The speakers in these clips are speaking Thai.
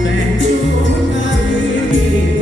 แต่งชุดไว้ภู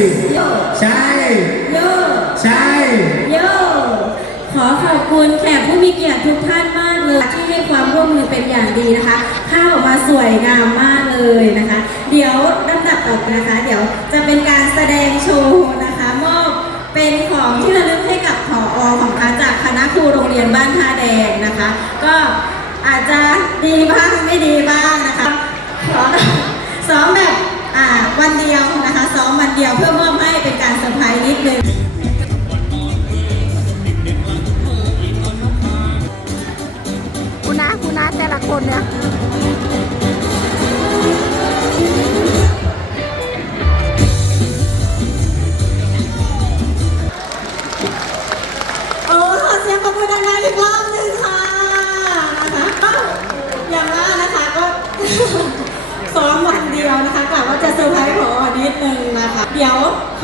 ใช่ใช่ โยใช่ โยขอขอบคุณแขกผู้มีเกียรติทุกท่านมากเลยที่ให้ความร่วมมือเป็นอย่างดีนะคะภาพออกมาสวยงามมากเลยนะคะ เดี๋ยวลำดับต่อไปนะคะ เดี๋ยวจะเป็นการแสดงโชว์นะคะมอบเป็นของที่ระลึกให้กับผอของคะจากคณะครูโรงเรียนบ้านท่าแดงนะคะ ก็อาจจะดีบ้างไม่ดีบ้างนะคะขอซ้อมแบบอ่าวันเดียว ซ้อมวันเดียวเพื่อมอบให้เป็นการเซอร์ไพรส์นิดนึง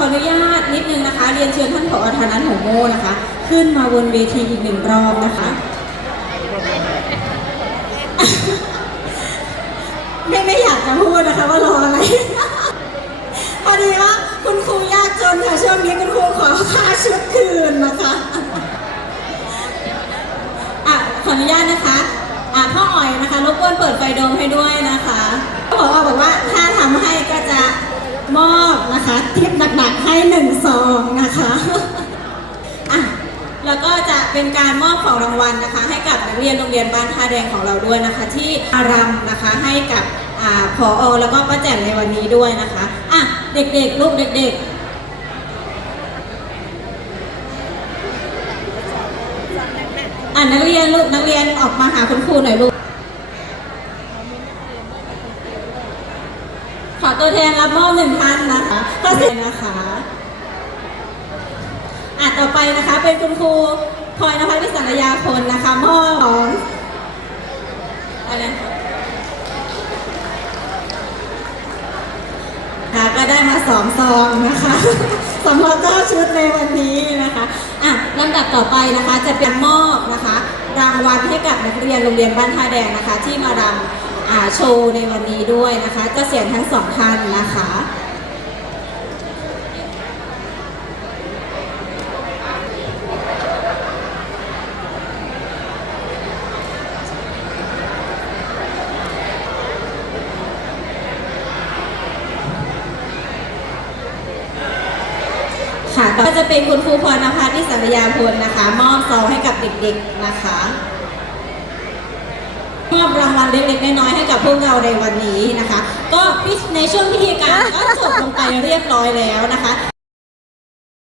ออนุญาตนิดนึงนะคะ เรียนเชิญท่านผอธนัทหงโมนะคะ ขึ้นมาบนเวทีอีกหนึ่งรอบนะคะไม่ไม่อยากจะพูดนะคะว่ารออะไรพอดีว่าคุณครูยากจนค่ะช่วงนี้คุณครูขอค่าชุดคืนนะคะอะขออนุญาตนะคะอะพ่ออ่อยนะคะรบกวนเปิดไฟโดมให้ด้วยนะคะพ่อบอกว่าถ้าทำให้ก็จะมอบนะ คะทิปหนักๆให้หนึ่งซองนะคะอะแล้วก็จะเป็นการมอบของรางวัลนะคะ ให้กับนักเรียนโรงเรียนบ้านท่าแดงของเราด้วยนะคะ ที่อารมนะคะให้กับอ่าผอแล้วก็ป้าแจ่มในวันนี้ด้วยนะคะอะเด็กๆลูกเด็กๆอะนักเรียนลูกนักเรียนออกมาหาคุณครูหน่อยลูก ขอ ตัวแทนรับมอบหนึ่งท่านนะคะก็เสร็จนะคะอะต่อไปนะคะเป็นคุณครูพลอยนภัสวิสัญญาคนนะคะมอบของอะไรนะคะก็ได้มาสองซองนะคะสำหรับเจ้าชุดในวันนี้นะคะอะลำดับต่อไปนะคะจะเป็นมอบนะคะ รางวัลให้กับนักเรียนโรงเรียนบ้านท่าแดงนะคะ ที่มารำอ่า โชว์ในวันนี้ด้วยนะคะเกษียณทั้งสองท่านนะคะค่ะก็จะเป็นคุณครูพรณพัฒน์นิสัมยาพลนะคะ มอบซองให้กับเด็กๆนะคะ เล็กๆน้อยๆให้กับพวกเราในวันนี้นะคะ ก็ในช่วงพิธีการก็จบลงไปเรียบร้อยแล้วนะคะ